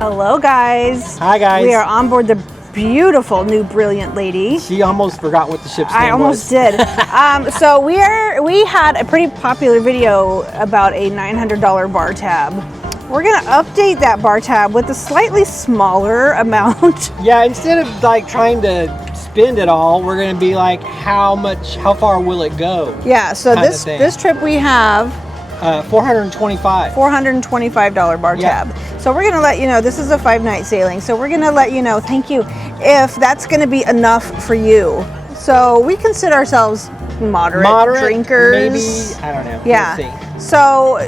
Hello, guys. Hi, guys. We are on board the beautiful new Brilliant Lady. She almost forgot what the ship's name was. I almost did. So we had a pretty popular video about a $900 bar tab. We're gonna update that bar tab with a slightly smaller amount. Yeah, instead of like trying to spend it all, we're gonna be like, how far will it go? Yeah. So this trip we have $425 bar tab. So we're gonna let you know this is a 5-night sailing. So we're gonna let you know, thank you, if that's gonna be enough for you. So we consider ourselves moderate drinkers. Maybe, I don't know. Yeah. We'll see. So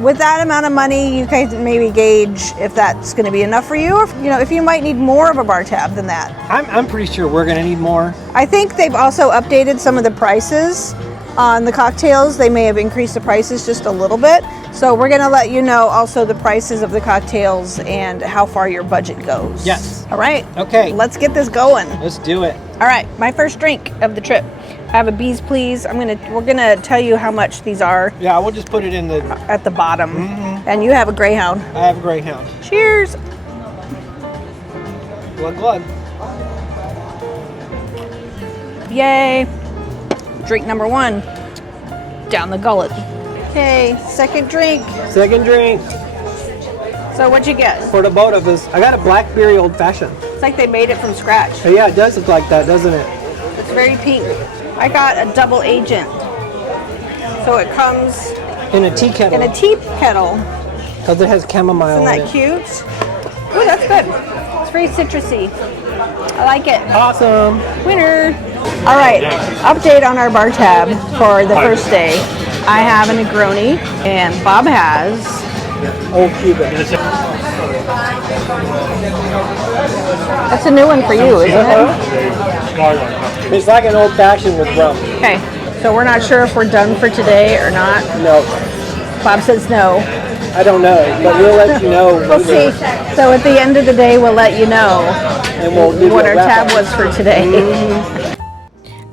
with that amount of money, you guys maybe gauge if that's gonna be enough for you, or if you might need more of a bar tab than that. I'm pretty sure we're gonna need more. I think they've also updated some of the prices on the cocktails. They may have increased the prices just a little bit. So we're gonna let you know also the prices of the cocktails and how far your budget goes. Yes. All right. Okay. Let's get this going. Let's do it. All right. My first drink of the trip. I have a Bees Please. We're gonna tell you how much these are. Yeah, we'll just put it in the at the bottom. Mm-hmm. And you have a Greyhound. I have a Greyhound. Cheers. Glug glug. Yay. Drink number 1. Down the gullet. Okay, second drink. Second drink. So what'd you get? For the both of us, I got a blackberry old fashioned. It's like they made it from scratch. Oh, yeah, it does look like that, doesn't it? It's very pink. I got a double agent. So it comes in a tea kettle. In a tea kettle. Because it has chamomile Isn't in that cute? Oh, that's good. It's very citrusy. I like it. Awesome. Winner. All right, update on our bar tab for the first day. I have a Negroni, and Bob has Old Cuban. That's a new one for you, isn't it? It's like an old fashioned with rum. Okay, so we're not sure if we're done for today or not. No. Bob says no. I don't know, but we'll let you know. We'll see. So at the end of the day, we'll let you know and we'll what our tab was for today. Mm-hmm.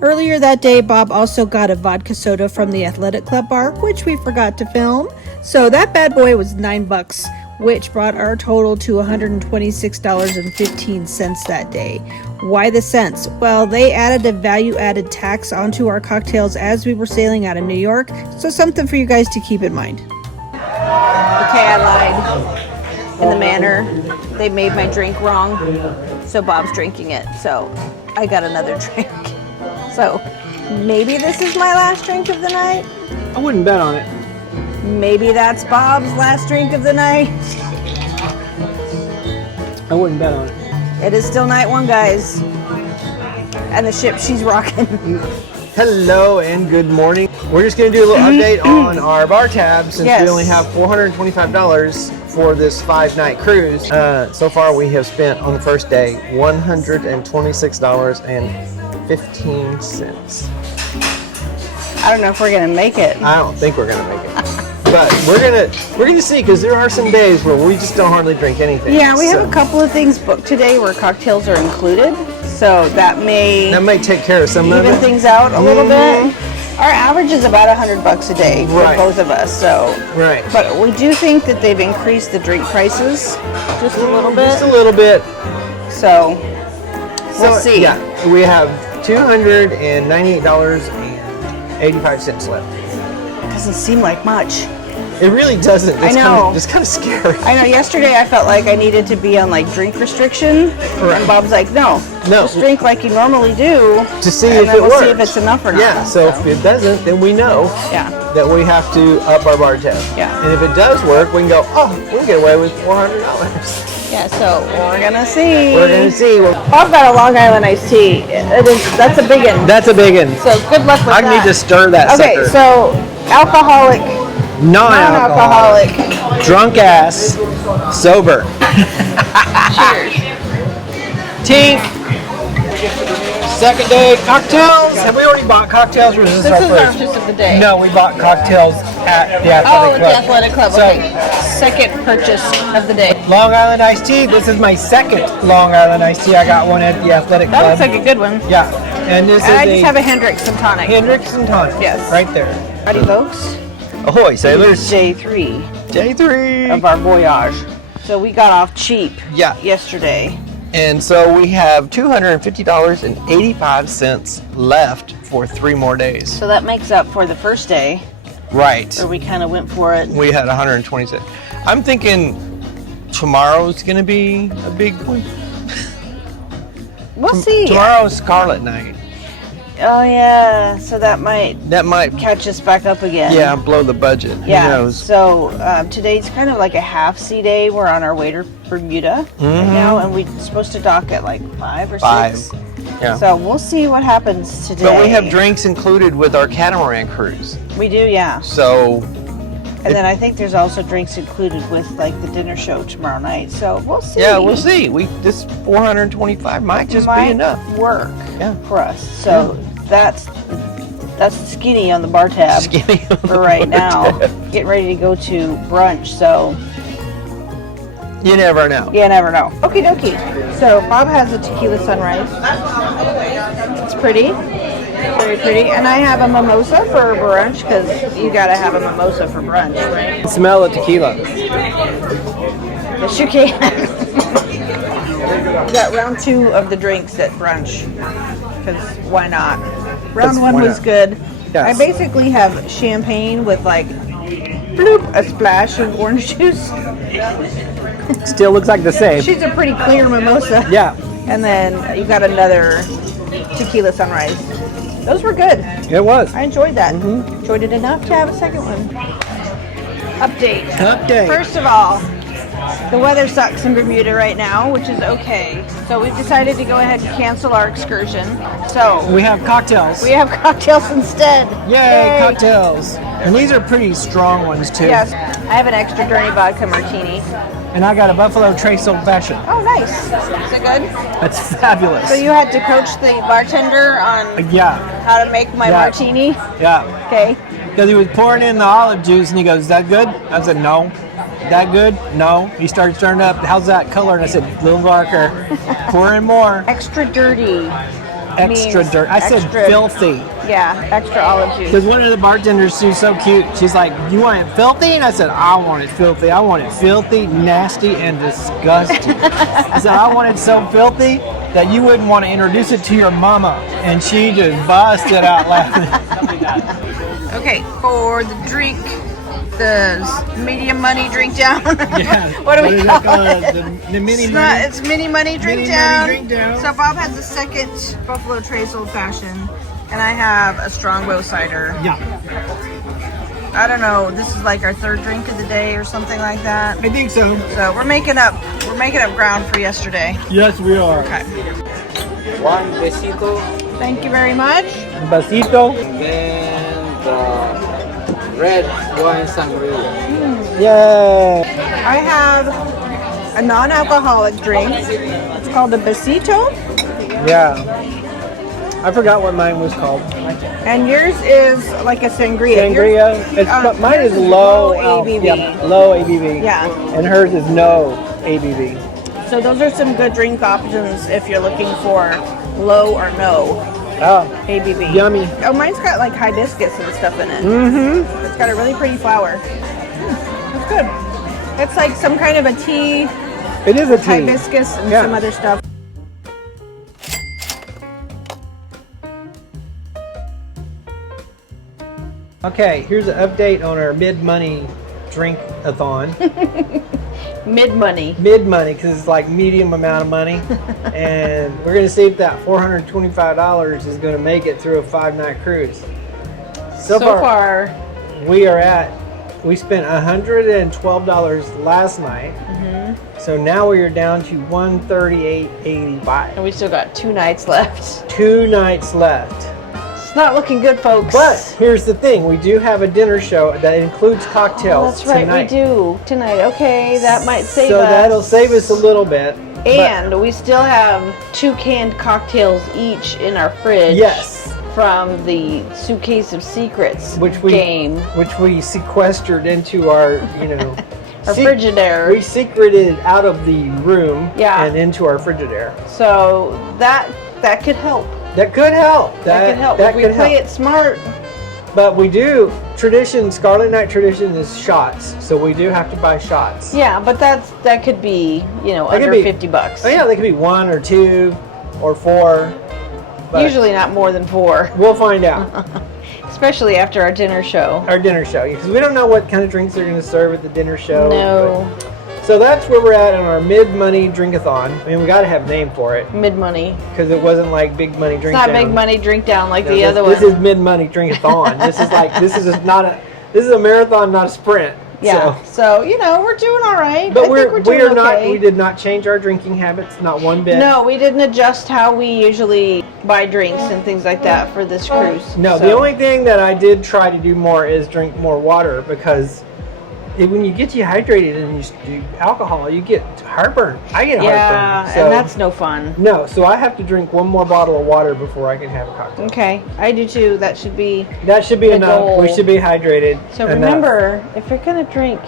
Earlier that day, Bob also got a vodka soda from the athletic club bar, which we forgot to film. So that bad boy was $9, which brought our total to $126.15 that day. Why the cents? Well, they added a value-added tax onto our cocktails as we were sailing out of New York, so something for you guys to keep in mind. Okay, I lied in the manner. They made my drink wrong, so Bob's drinking it, so I got another drink. So maybe this is my last drink of the night. I wouldn't bet on it. Maybe that's Bob's last drink of the night. I wouldn't bet on it. It is still night 1, guys. And the ship she's rocking. Hello and good morning. We're just going to do a little update on our bar tab since we only have $425 for this 5-night cruise. So far we have spent on the first day $126.15. I don't know if we're gonna make it. I don't think we're gonna make it, but we're gonna see, because there are some days where we just don't hardly drink anything. Yeah, we have a couple of things booked today where cocktails are included, so that may take care of some of it. Even things out a little bit. Our average is about $100 a day for both of us. So but we do think that they've increased the drink prices just a little bit. Just a little bit. So we'll see. Yeah, we have $298.85 left. Doesn't seem like much. It really doesn't. I know. It's kind of scary. I know. Yesterday I felt like I needed to be on like drink restriction, and Bob's like, no, just drink like you normally do, to see if it we'll works. See if it's enough or not. Yeah. So if it doesn't, then we know that we have to up our bar tab. Yeah. And if it does work, we can go. Oh, we can get away with $400. Yeah. So we're gonna see. We're gonna see. Bob got a Long Island iced tea. That's a big one. That's a big one. So good luck with that. I need to stir that sucker. Okay. So alcoholic. Non-alcoholic. Drunk ass. Sober. Cheers. Tink. Second day cocktails. Have we already bought cocktails, or is this our first? This is our first of the day. No, we bought cocktails at the athletic club. The athletic club. Okay. Second purchase of the day. Long Island iced tea. This is my second Long Island iced tea. I got one at the athletic club. That looks like a good one. Yeah. And this is I just have a Hendrix and tonic. Hendrix and tonic. Yes. Right there. Ready, folks? Ahoy, sailors. Day 3. Day 3 of our voyage. So we got off cheap. Yeah. Yesterday. And so we have $250.85 left for 3 more days. So that makes up for the first day. Right. Where we kind of went for it. We had 126. I'm thinking tomorrow's going to be a big one. We'll see. Tomorrow's Scarlet Night. Oh yeah, so that might catch us back up again. Yeah, blow the budget. Yeah. Who knows? So today's kind of like a half sea day. We're on our way to Bermuda right now, and we're supposed to dock at like 5 or 6. Yeah. So we'll see what happens today. But we have drinks included with our catamaran cruise. We do, yeah. So. And then I think there's also drinks included with like the dinner show tomorrow night. So we'll see. Yeah, we'll see. This 425 might just be enough. Work for us. So that's the skinny on the bar tab for right now. Getting ready to go to brunch. So you never know. You never know. Okie dokie. So Bob has a tequila sunrise. It's pretty. Very pretty. And I have a mimosa for brunch because you gotta have a mimosa for brunch, right? Smell the tequila. Yes, you can. We got round 2 of the drinks at brunch because why not? Round 1 was good. Yes. I basically have champagne with like bloop, a splash of orange juice. Still looks like the same. She's a pretty clear mimosa. Yeah. And then you got another tequila sunrise. Those were good. It was. I enjoyed that. Enjoyed it enough to have a second one. Update. First of all, the weather sucks in Bermuda right now, which is okay. So we've decided to go ahead and cancel our excursion. So we have cocktails. We have cocktails instead. Yay, cocktails. And these are pretty strong ones too. Yes. I have an extra dirty vodka martini. And I got a Buffalo Trace Old Fashioned. Oh, nice. Is it good? That's fabulous. So you had to coach the bartender on how to make my martini? Yeah. Okay. Because he was pouring in the olive juice and he goes, "Is that good?" I said, "No." "That good?" "No." He started stirring up. "How's that color?" And I said, "A little darker." "Pour in more." Extra dirty. Extra dirty. I said filthy. Yeah, extra olive juice. Because one of the bartenders, she's so cute. She's like, "You want it filthy?" And I said, "I want it filthy. I want it filthy, nasty, and disgusting." I said, "I want it so filthy that you wouldn't want to introduce it to your mama." And she just busted out laughing. Okay, for the drink, the medium money drink down. What do we call it? The mini money. It's mini money drink down. So Bob has a second Buffalo Trace Old Fashioned, and I have a Strongbow cider. Yeah. I don't know. This is like our 3rd drink of the day or something like that. I think so. So we're making up ground for yesterday. Yes, we are. Okay. 1 besito. Thank you very much. Besito. And then the red wine sangria. Yay. I have a non-alcoholic drink. It's called a besito. Yeah. I forgot what mine was called. And yours is like a sangria. Sangria. Mine is low ABV. Yeah, low ABV. Yeah. And hers is no ABV. So those are some good drink options if you're looking for low or no ABV. Yummy. Oh, mine's got like hibiscus and stuff in it. It's got a really pretty flower. That's good. It's like some kind of a tea. It is a tea. Hibiscus and some other stuff. Okay, here's an update on our mid-money drink-a-thon. Mid-money. Mid-money, because it's like medium amount of money. And we're going to see if that $425 is going to make it through a 5-night cruise. So far, we spent $112 last night. So now we are down to $138.85. And we still got 2 nights left. 2 nights left. Not looking good, folks. But here's the thing: we do have a dinner show that includes cocktails. That's right, tonight. we do tonight. Okay, that might save so us. So that'll save us a little bit. And we still have 2 canned cocktails each in our fridge. Yes. From the Suitcase of Secrets game, which we sequestered into our, our Frigidaire. We secreted it out of the room and into our Frigidaire. So that could help. That could help. That could help. If we play it smart, But we do, Scarlet Night tradition is shots. So we do have to buy shots. Yeah, but that could be, That under could be, $50. Oh yeah, they could be 1 or 2 or 4. But usually not more than 4. We'll find out. Especially after our dinner show. Our dinner show, because we don't know what kind of drinks they're going to serve at the dinner show. No. So that's where we're at on our mid-money drink-a-thon. I mean, we got to have a name for it. Mid-money. Because it wasn't like big money drink It's not down. big money drink down like the this, other one. This is mid-money drink-a-thon. This is a marathon, not a sprint. Yeah. So we're doing all right. But I think we're doing okay. We did not change our drinking habits, not one bit. No, we didn't adjust how we usually buy drinks and things like that for this cruise. No, so. the only thing that I did try to do more is drink more water, because when you get dehydrated and you do alcohol, you get heartburn. I get heartburn. Yeah, So, and that's no fun. no, so I have to drink one more bottle of water before I can have a cocktail. Okay, I do too. That should be the enough. goal. We should be hydrated. So enough. remember, if you're gonna drink,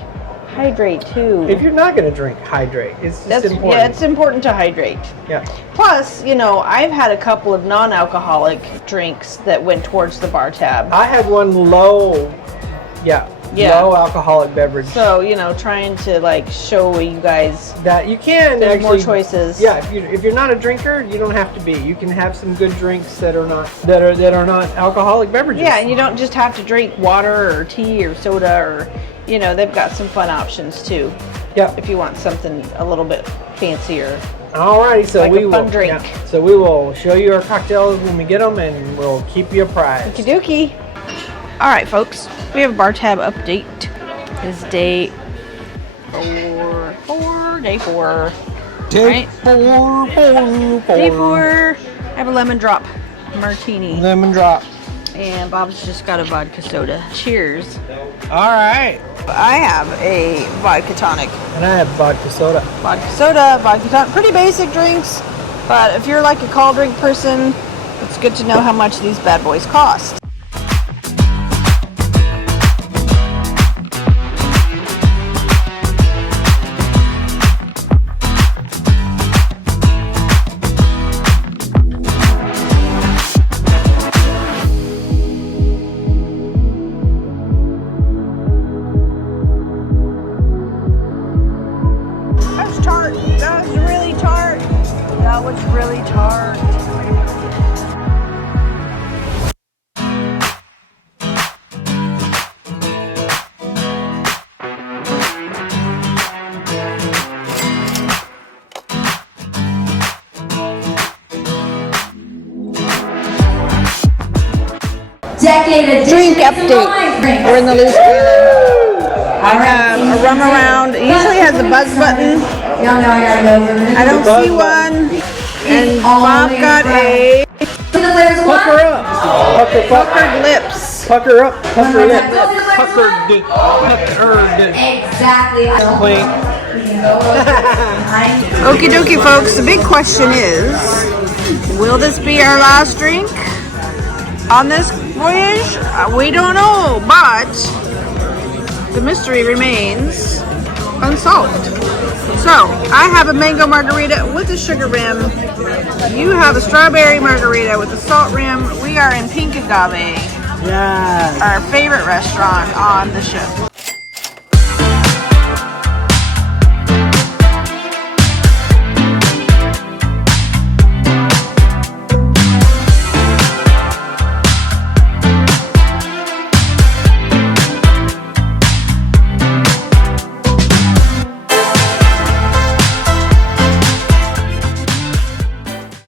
hydrate too. If you're not going to drink, hydrate. It's just important. Yeah, it's important to hydrate. Yeah. Plus, I've had a couple of non-alcoholic drinks that went towards the bar tab. I had one low alcoholic beverage. So, trying to show you guys that you can there's actually more choices. Yeah, if you're not a drinker, you don't have to be. You can have some good drinks that are not alcoholic beverages. Yeah, and you don't just have to drink water or tea or soda or they've got some fun options too. Yeah. If you want something a little bit fancier. Alrighty, so Like we a fun will drink. Yeah, so we will show you our cocktails when we get them, and we'll keep you apprised. Okie dokie. All right, folks. We have a bar tab update. It's day 4. Day 4. Right? Day 4. I have a lemon drop martini. Lemon drop. And Bob's just got a vodka soda. Cheers. All right. I have a vodka tonic. And I have vodka soda. Vodka soda, vodka tonic. Pretty basic drinks. But if you're like a call drink person, it's good to know how much these bad boys cost. That was really tart. Drink update. We're in the loose cannon. I have a rum around. It usually has a buzz button. I don't see one. And Bob got a Pucker up. puckered lips. Pucker up. Pucker lips. Puckered. Exactly. Clink. Okie dokie, folks. The big question is, will this be our last drink on this voyage? We don't know, but the mystery remains unsolved. So, I have a mango margarita with a sugar rim. You have a strawberry margarita with a salt rim. We are in Pink Agave, Yeah. our favorite restaurant on the ship.